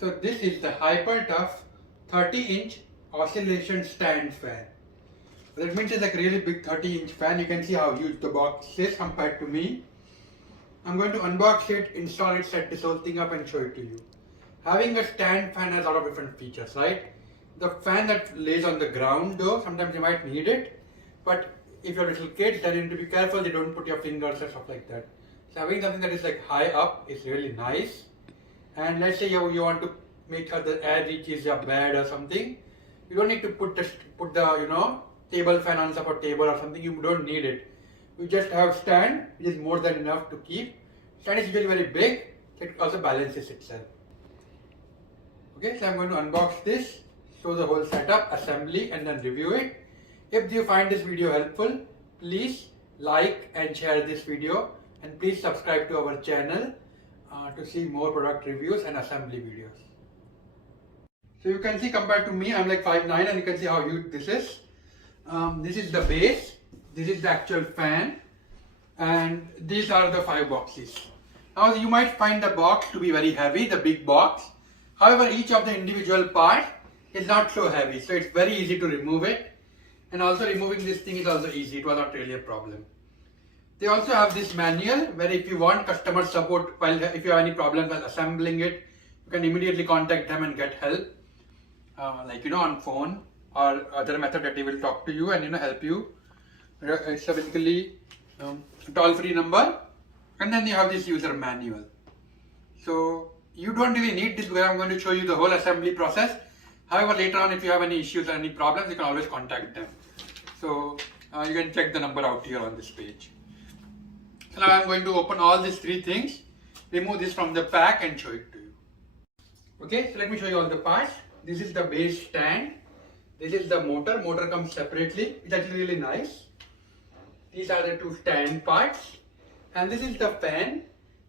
So this is the hyper tough 30-inch oscillation stand fan. That means it's like a really big 30-inch fan. You can see how huge the box is compared to me. I'm going to unbox it, install it, set this whole thing up and show it to you. Having a stand fan has a lot of different features, right? The fan that lays on the ground though, sometimes you might need it. But if you're little kids, then you need to be careful they don't put your fingers or stuff like that. So having something that is like high up is really nice. And let's say you want to make sure the air reaches your bed or something. You don't need to put the table fan on top of table or something. You don't need it. You just have stand, which is more than enough to keep. Stand is usually very big, so it also balances itself. Okay, so I'm going to unbox this, show the whole setup, assembly, and then review it. If you find this video helpful, please like and share this video, and please subscribe to our channel to see more product reviews and assembly videos. So you can see compared to me, I'm like 5'9", and you can see how huge this is. This is the base, this is the actual fan, and these are the 5 boxes. Now you might find the box to be very heavy, the big box. However, each of the individual parts is not so heavy, so it's very easy to remove it. And also removing this thing is also easy, it was not really a problem. They also have this manual where if you want customer support, if you have any problems while assembling it, you can immediately contact them and get help, on phone or other method that they will talk to you and help you. It's a basically toll-free number, and then you have this user manual. So you don't really need this because I'm going to show you the whole assembly process. However, later on if you have any issues or any problems, you can always contact them. So you can check the number out here on this page. So now I'm going to open all these 3 things, remove this from the pack and show it to you. Okay, so let me show you all the parts. This is the base stand. This is the motor. Motor comes separately. It's actually really nice. These are the 2 stand parts. And this is the fan.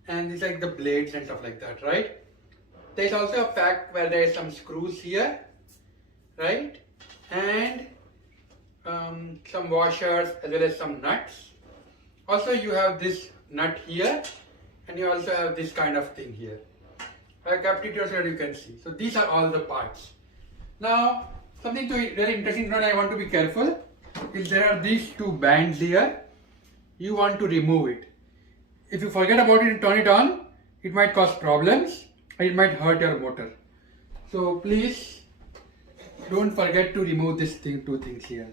And these are like the blades and stuff like that, right? There's also a pack where there is some screws here, right? And some washers as well as some nuts. Also you have this nut here, and you also have this kind of thing here. I kept it here so that you can see. So these are all the parts. Now something very interesting to know, I want to be careful, is there are these 2 bands here. You want to remove it. If you forget about it and turn it on, it might cause problems or it might hurt your motor. So please don't forget to remove this 2 things here.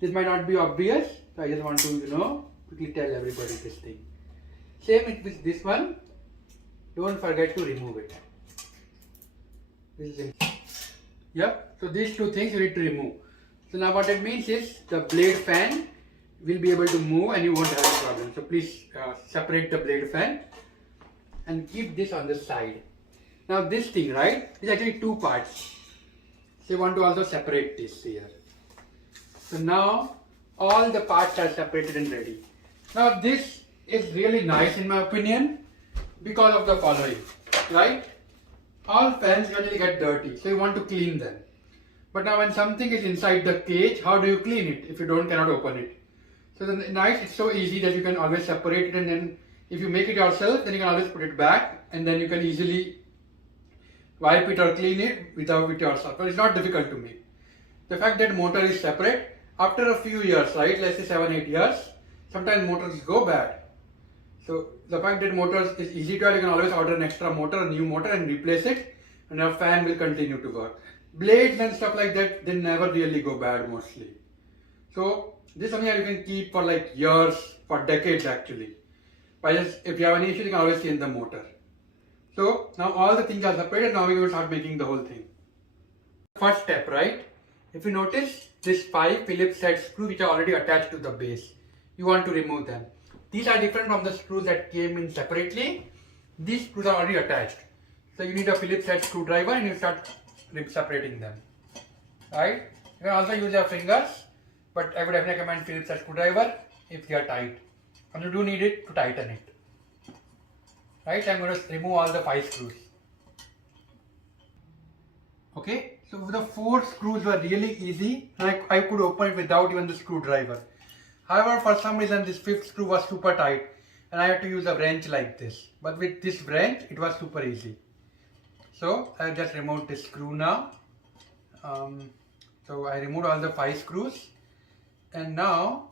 This might not be obvious, so I just want to quickly tell everybody this thing. Same with this one. Don't forget to remove it. This is it. Yep. So these 2 things you need to remove. So now what it means is the blade fan will be able to move and you won't have any problem. So please separate the blade fan and keep this on the side. Now this thing, right, is actually 2 parts. So you want to also separate this here. So now all the parts are separated and ready. Now this is really nice in my opinion because of the following, right? All fans usually get dirty, so you want to clean them. But now when something is inside the cage, how do you clean it if you cannot open it? So the nice, it's so easy that you can always separate it, and then if you make it yourself, then you can always put it back, and then you can easily wipe it or clean it with yourself. But it's not difficult to make. The fact that motor is separate, after a few years, right, let's say 7-8 years, sometimes motors go bad. So the fact that motors is easy to add, you can always order an extra motor, a new motor, and replace it, and your fan will continue to work. Blades and stuff like that, they never really go bad mostly. So this is something that you can keep for like years, for decades actually. If you have any issue, you can always change the motor. So now all the things are separated. Now we're going to start making the whole thing. First step, right? If you notice, this 5 Phillips head screws which are already attached to the base, you want to remove them. These are different from the screws that came in separately. These screws are already attached. So you need a Phillips head screwdriver and you start separating them. Right? You can also use your fingers, but I would definitely recommend Phillips head screwdriver if they are tight. And you do need it to tighten it. Right? I'm going to remove all the 5 screws. Okay, so the 4 screws were really easy. I could open it without even the screwdriver. However, for some reason this 5th screw was super tight and I had to use a wrench like this. But with this wrench, it was super easy. So I just removed this screw now. So I removed all the 5 screws, and now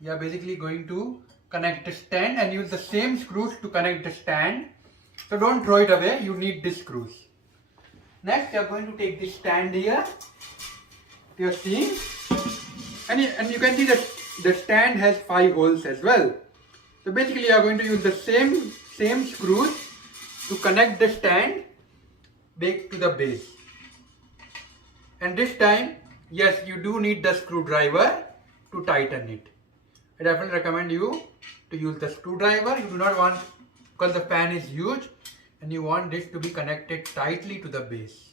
we are basically going to connect the stand and use the same screws to connect the stand. So don't throw it away, you need these screws. Next you are going to take this stand here, you are seeing, and you can see that the stand has 5 holes as well. So basically you are going to use the same screws to connect the stand back to the base. And this time, yes, you do need the screwdriver to tighten it. I definitely recommend you to use the screwdriver. You do not want, because the fan is huge and you want this to be connected tightly to the base.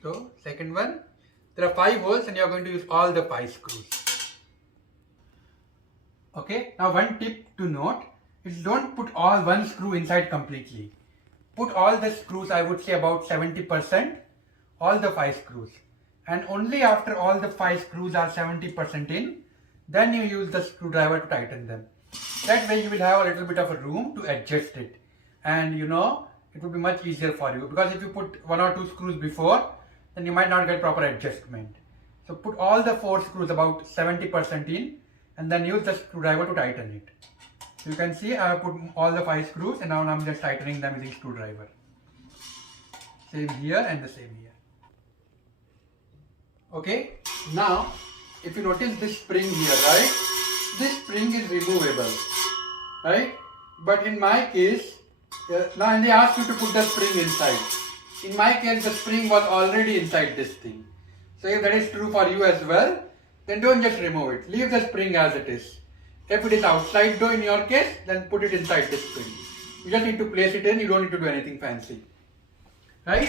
So second one, there are 5 holes and you are going to use all the 5 screws. Okay, now one tip to note is don't put all one screw inside completely. Put all the screws, I would say about 70%, all the 5 screws. And only after all the 5 screws are 70% in, then you use the screwdriver to tighten them. That way you will have a little bit of a room to adjust it. And it will be much easier for you, because if you put 1 or 2 screws before, then you might not get proper adjustment. So put all the 4 screws about 70% in, and then use the screwdriver to tighten it. So you can see I have put all the 5 screws, and now I'm just tightening them using screwdriver. Same here and the same here. Okay, now if you notice this spring here, right? This spring is removable, right? But in my case, now they ask you to put the spring inside. In my case, the spring was already inside this thing. So if that is true for you as well, then don't just remove it. Leave the spring as it is. If it is outside though in your case, then put it inside the spring. You just need to place it in, you don't need to do anything fancy. Right?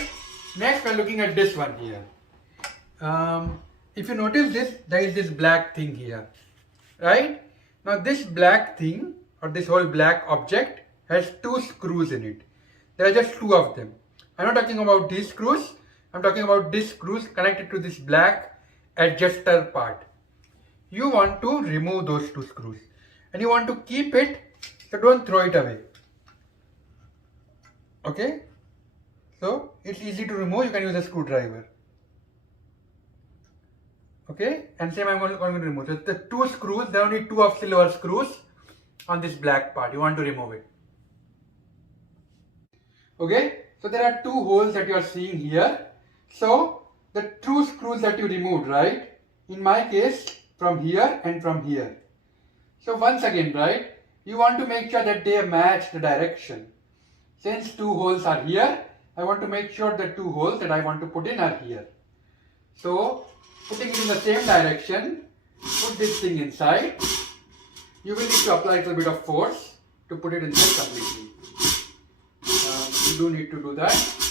Next we are looking at this one here. If you notice this, there is this black thing here. Right? Now this black thing, or this whole black object, has 2 screws in it. There are just 2 of them. I'm not talking about these screws, I'm talking about these screws connected to this black adjuster part. You want to remove those 2 screws and you want to keep it, so don't throw it away. Okay, so it's easy to remove, you can use a screwdriver. Okay, and same I'm going to remove. So the 2 screws, there are only 2 of silver screws on this black part, you want to remove it. Okay, so there are 2 holes that you are seeing here. So the 2 screws that you removed, right? In my case, from here and from here. So once again, right, you want to make sure that they match the direction. Since 2 holes are here, I want to make sure the 2 holes that I want to put in are here. So putting it in the same direction, put this thing inside. You will need to apply a little bit of force to put it inside completely. You do need to do that.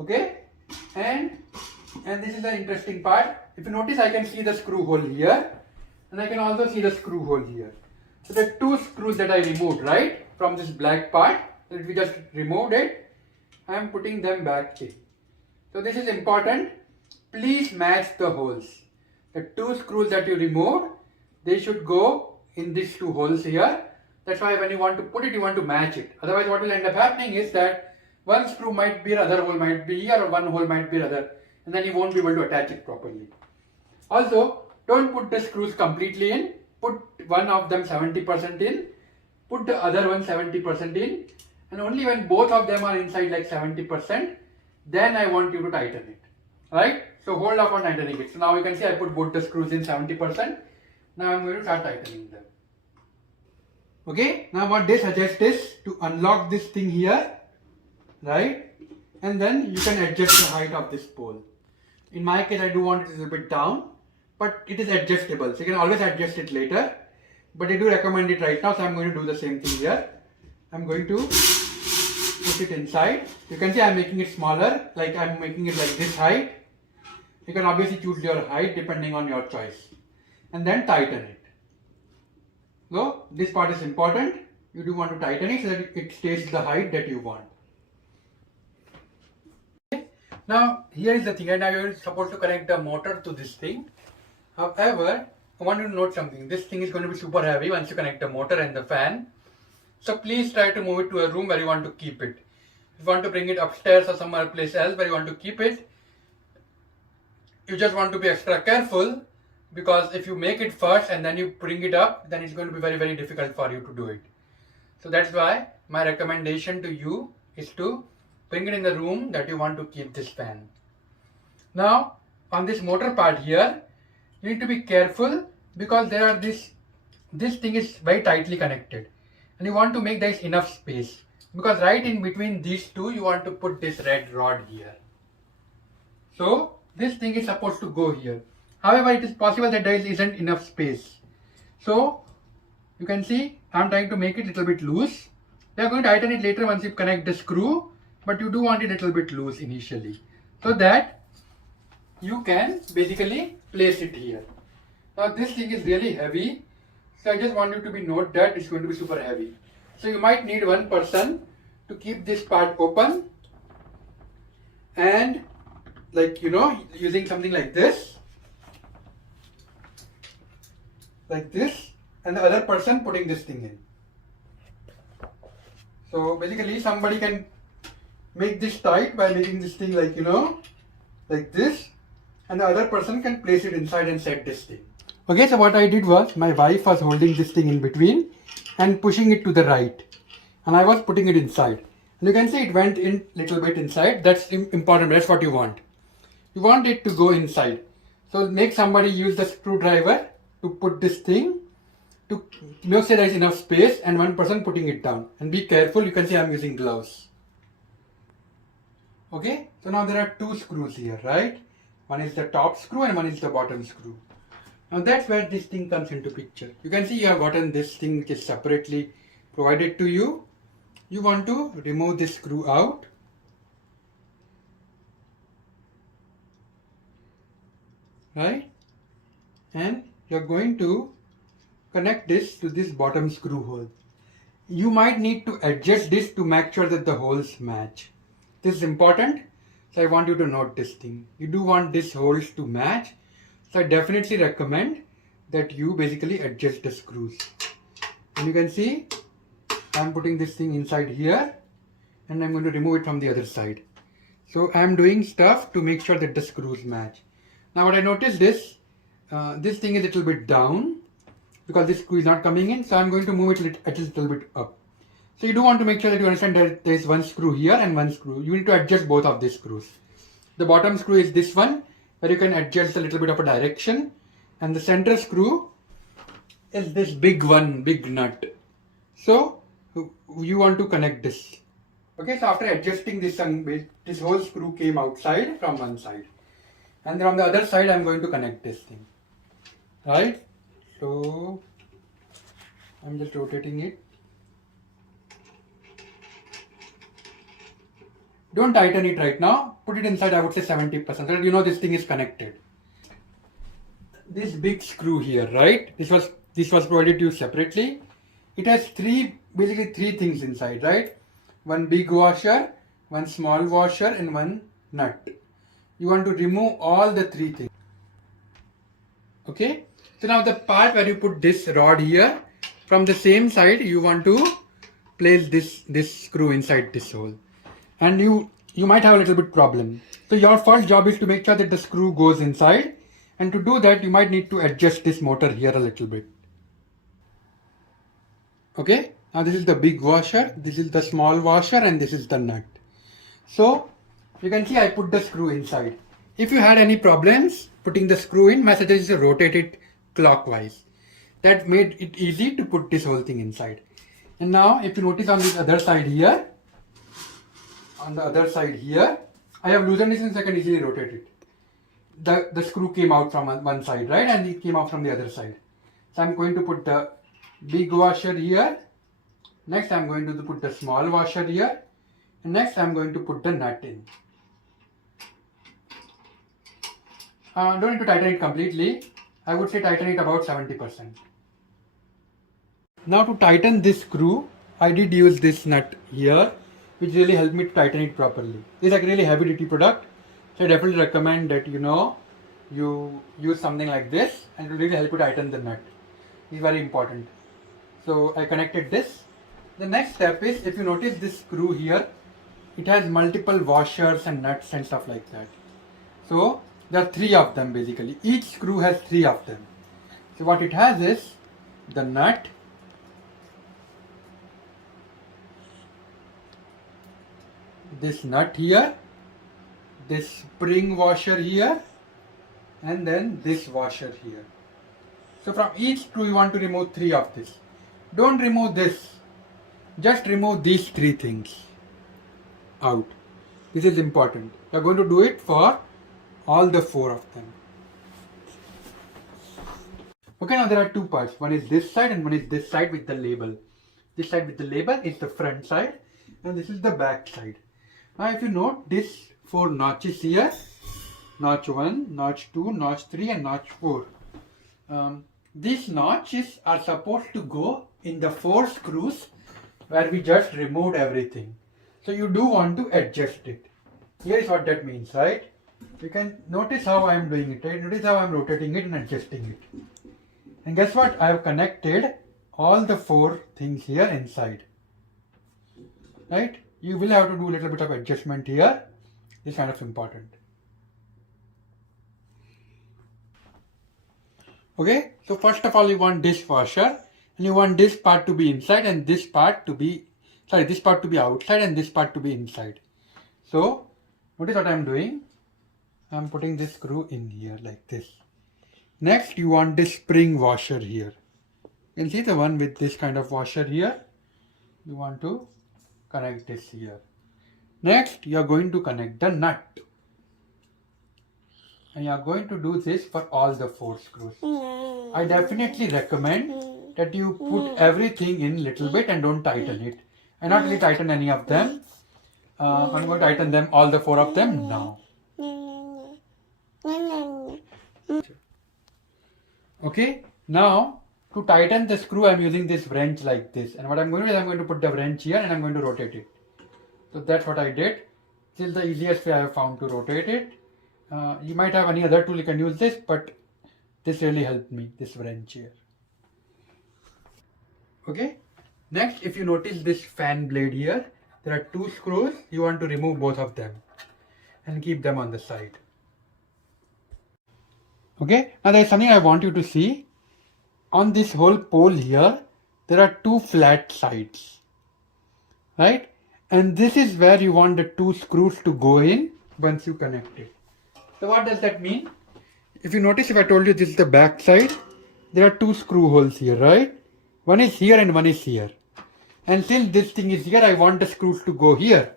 Okay, and this is the interesting part. If you notice, I can see the screw hole here, and I can also see the screw hole here. So the 2 screws that I removed, right, from this black part, that we just removed it, I am putting them back in. So this is important. Please match the holes. The 2 screws that you removed, they should go in these 2 holes here. That's why when you want to put it, you want to match it. Otherwise, what will end up happening is that one screw might be here, other hole might be here, or one hole might be other, and then you won't be able to attach it properly. Also, don't put the screws completely in. Put one of them 70% in, put the other one 70% in, and only when both of them are inside like 70%, then I want you to tighten it. Right? So hold off on tightening it. So now you can see I put both the screws in 70%. Now I'm going to start tightening them. Okay, now what they suggest is to unlock this thing here, right? And then you can adjust the height of this pole. In my case, I do want it a little bit down, but it is adjustable. So you can always adjust it later, but I do recommend it right now. So I'm going to do the same thing here. I'm going to put it inside. You can see I'm making it smaller, like I'm making it like this height. You can obviously choose your height depending on your choice, and then tighten it. So this part is important. You do want to tighten it so that it stays the height that you want. Okay. Now here is the thing, and now you're supposed to connect the motor to this thing. However, I want you to note something. This thing is going to be super heavy once you connect the motor and the fan. So please try to move it to a room where you want to keep it. If you want to bring it upstairs or somewhere place else where you want to keep it, you just want to be extra careful, because if you make it first and then you bring it up, then it's going to be very, very difficult for you to do it. So that's why my recommendation to you is to bring it in the room that you want to keep this fan. Now on this motor part here, you need to be careful because there are this thing is very tightly connected, and you want to make there is enough space, because right in between these two you want to put this red rod here. So this thing is supposed to go here. However, it is possible that there isn't enough space. So you can see I'm trying to make it a little bit loose. We are going to tighten it later once you connect the screw, but you do want it a little bit loose initially, so that you can basically place it here. Now this thing is really heavy, so I just want you to be note that it's going to be super heavy. So you might need one person to keep this part open, and using something like this, and the other person putting this thing in. So basically somebody can make this tight by making this thing like this, and the other person can place it inside and set this thing. Okay, so what I did was, my wife was holding this thing in between and pushing it to the right, and I was putting it inside. And you can see it went in little bit inside. That's important. That's what you want. You want it to go inside. So make somebody use the screwdriver to put this thing to say there is enough space, and one person putting it down. And be careful. You can see I'm using gloves. Okay, so now there are two screws here, right? One is the top screw and one is the bottom screw. Now that's where this thing comes into picture. You can see you have gotten this thing which is separately provided to you. You want to remove this screw out. Right? And you're going to connect this to this bottom screw hole. You might need to adjust this to make sure that the holes match. This is important, so I want you to note this thing. You do want these holes to match, so I definitely recommend that you basically adjust the screws. And you can see I'm putting this thing inside here, and I'm going to remove it from the other side. So I'm doing stuff to make sure that the screws match. Now what I noticed is, this thing is a little bit down because this screw is not coming in, so I'm going to move it a little bit up. So you do want to make sure that you understand that there is one screw here and one screw. You need to adjust both of these screws. The bottom screw is this one, where you can adjust a little bit of a direction, and the center screw is this big one, big nut. So you want to connect this. Okay, so after adjusting this, this whole screw came outside from one side, and then on the other side I'm going to connect this thing. Right? So I'm just rotating it. Don't tighten it right now. Put it inside, I would say 70%, so that you know this thing is connected. This big screw here, right? This was provided to you separately. It has basically three things inside, right? One big washer, one small washer, and one nut. You want to remove all the three things. Okay? So now the part where you put this rod here, from the same side you want to place this screw inside this hole. And you might have a little bit problem. So your first job is to make sure that the screw goes inside, and to do that you might need to adjust this motor here a little bit. Okay, now this is the big washer, this is the small washer, and this is the nut. So you can see I put the screw inside. If you had any problems putting the screw in, my suggestion is to rotate it clockwise. That made it easy to put this whole thing inside. And now if you notice on this other side here, I have loosened this so I can easily rotate it. The screw came out from one side, right, and it came out from the other side. So I'm going to put the big washer here. Next I'm going to put the small washer here, and next I'm going to put the nut in. Don't need to tighten it completely. I would say tighten it about 70%. Now to tighten this screw, I did use this nut here, which really helped me to tighten it properly. This is like a really heavy duty product, so I definitely recommend that you use something like this and it will really help you tighten the nut. It's very important. So I connected this. The next step is, if you notice this screw here, it has multiple washers and nuts and stuff like that. So there are 3 of them basically. Each screw has 3 of them. So what it has is the nut, this nut here, this spring washer here, and then this washer here. So from each screw you want to remove 3 of this. Don't remove this. Just remove these 3 things out. This is important. You are going to do it for all the 4 of them. Okay, now there are 2 parts. One is this side and one is this side with the label. This side with the label is the front side and this is the back side. Now if you note these 4 notches here, notch 1, notch 2, notch 3 and notch 4. These notches are supposed to go in the 4 screws where we just removed everything. So you do want to adjust it. Here is what that means, right? You can notice how I am doing it, right? Notice how I am rotating it and adjusting it. And guess what? I have connected all the 4 things here inside. Right? You will have to do a little bit of adjustment here. It's kind of important. Okay, so first of all you want this washer and you want this part to be inside and this part to be, this part to be outside and this part to be inside. So notice what I am doing. I am putting this screw in here like this. Next you want this spring washer here. You can see the one with this kind of washer here. You want to connect this here. Next you are going to connect the nut. And you are going to do this for all the 4 screws. I definitely recommend that you put everything in little bit and don't tighten it. I not really tighten any of them. I'm going to tighten them, all the 4 of them now. Okay, now to tighten the screw I'm using this wrench like this. And what I'm going to do is I'm going to put the wrench here and I'm going to rotate it. So that's what I did. This is the easiest way I have found to rotate it. You might have any other tool, you can use this, but this really helped me, this wrench here. Okay, next if you notice this fan blade here, there are 2 screws. You want to remove both of them and keep them on the side. Okay, now there is something I want you to see. On this whole pole here, there are 2 flat sides, right? And this is where you want the 2 screws to go in once you connect it. So what does that mean? If you notice, if I told you this is the back side, there are 2 screw holes here, right? One is here and one is here. And since this thing is here, I want the screws to go here.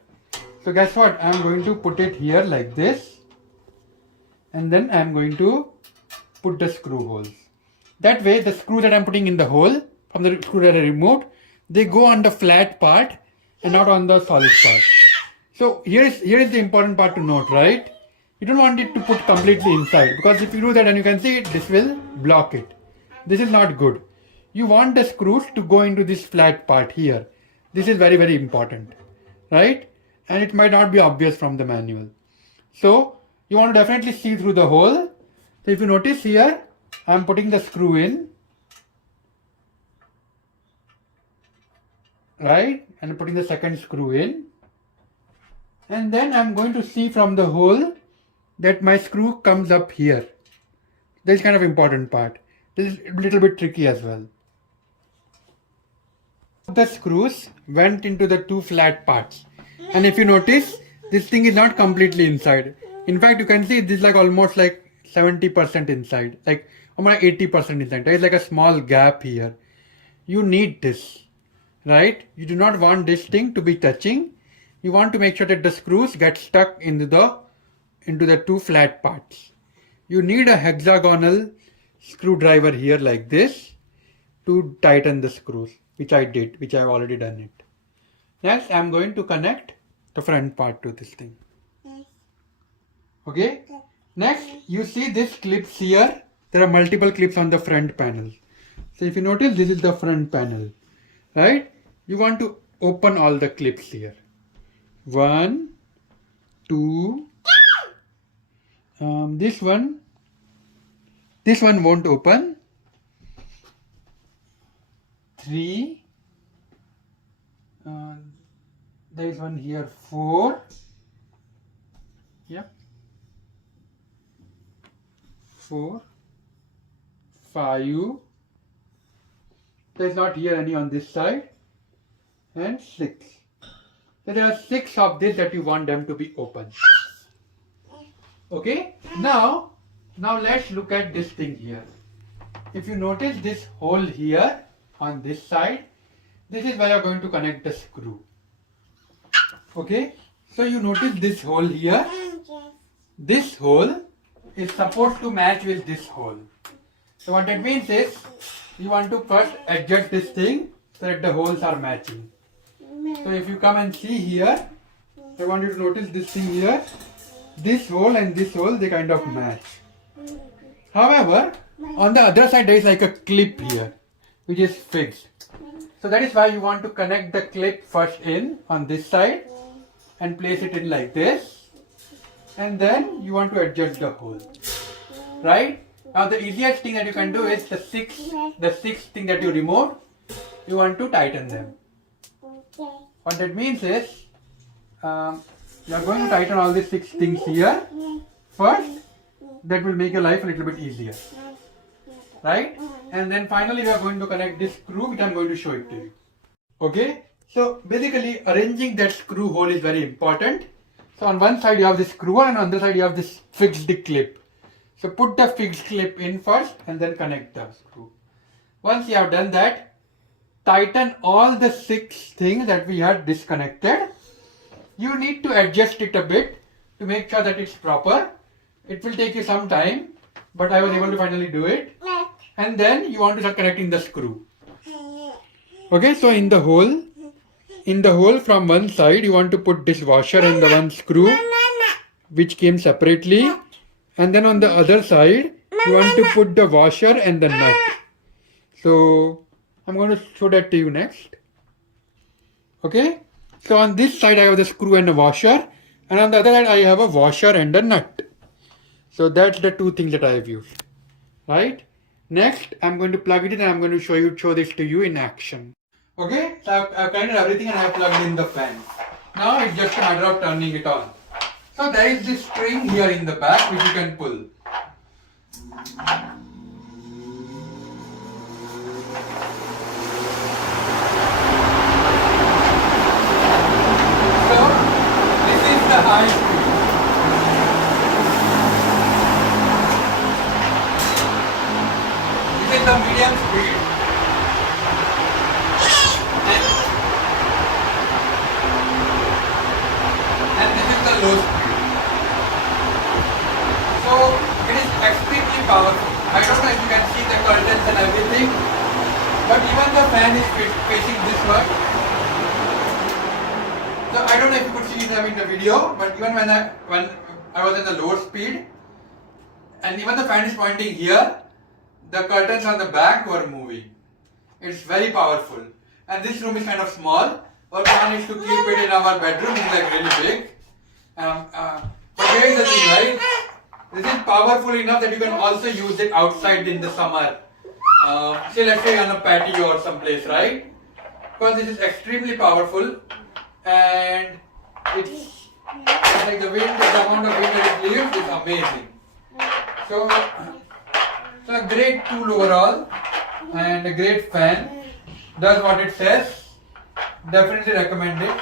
So guess what? I am going to put it here like this. And then I am going to put the screw holes. That way, the screw that I am putting in the hole, from the screw that I removed, they go on the flat part and not on the solid part. So here is the important part to note, right? You don't want it to put completely inside, because if you do that and you can see it, this will block it. This is not good. You want the screws to go into this flat part here. This is very, very important, right? And it might not be obvious from the manual. So you want to definitely see through the hole. So if you notice here, I am putting the screw in, right? And putting the second screw in. And then I am going to see from the hole that my screw comes up here. This is kind of important part. This is a little bit tricky as well. The screws went into the 2 flat parts. And if you notice, this thing is not completely inside. In fact, you can see this is like almost like 70% inside, like almost 80% inside. There is like a small gap here. You need this, right? You do not want this thing to be touching. You want to make sure that the screws get stuck into the 2 flat parts. You need a hexagonal screwdriver here like this to tighten the screws, which I did, which I have already done it. Next, I am going to connect the front part to this thing. Okay. Next, you see this clips here. There are multiple clips on the front panel. So if you notice, this is the front panel, right? You want to open all the clips here. 1, 2, this one, This one won't open. 3. There is one here. 4. Yep. 4. 5. There's not here any on this side. And 6. So there are 6 of this that you want them to be open. Okay. Now let's look at this thing here. If you notice this hole here on this side, this is where you're going to connect the screw. Okay. So you notice this hole here. This hole is supposed to match with this hole. So what that means is you want to first adjust this thing so that the holes are matching. So if you come and see here, I want you to notice this thing here. This hole and this hole, they kind of match. However, on the other side there is like a clip here which is fixed. So that is why you want to connect the clip first in on this side and place it in like this, and then you want to adjust the hole. Right? Now the easiest thing that you can do is the sixth thing that you removed, you want to tighten them. What that means is you are going to tighten all these 6 things here first. That will make your life a little bit easier, right? And then finally we are going to connect this screw, which I am going to show it to you. Okay, so basically arranging that screw hole is very important. So on one side you have this screw and on the other side you have this fixed clip. So put the fixed clip in first and then connect the screw. Once you have done that, tighten all the 6 things that we had disconnected. You need to adjust it a bit to make sure that it's proper. It will take you some time, but I was able to finally do it. And then you want to start connecting the screw. Okay, so in the hole from one side you want to put this washer and the one screw which came separately. And then on the other side you want to put the washer and the nut. So I'm going to show that to you next. Okay, so on this side I have the screw and a washer, and on the other side I have a washer and a nut. So that's the 2 things that I have used, right? Next, I'm going to plug it in and I'm going to show this to you in action. Okay, so I've connected everything and I've plugged in the fan. Now it's just a matter of turning it on. So there is this string here in the back which you can pull. So this is the high speed. This is the medium speed. And this is the low speed. So it is extremely powerful. I don't know if you can see the curtains and everything, but even the fan is facing this way. So I don't know if you could see them in the video, but even when I was in the lower speed, and even the fan is pointing here, the curtains on the back were moving. It's very powerful. And this room is kind of small. Our plan is to keep it in our bedroom. It's like really big. But here is the thing, right? This is powerful enough that you can also use it outside in the summer. Say let's say on a patio or someplace, right? Because this is extremely powerful, and it's like the amount of wind that it leaves is amazing. So a great tool overall and a great fan. Does what it says. Definitely recommend it.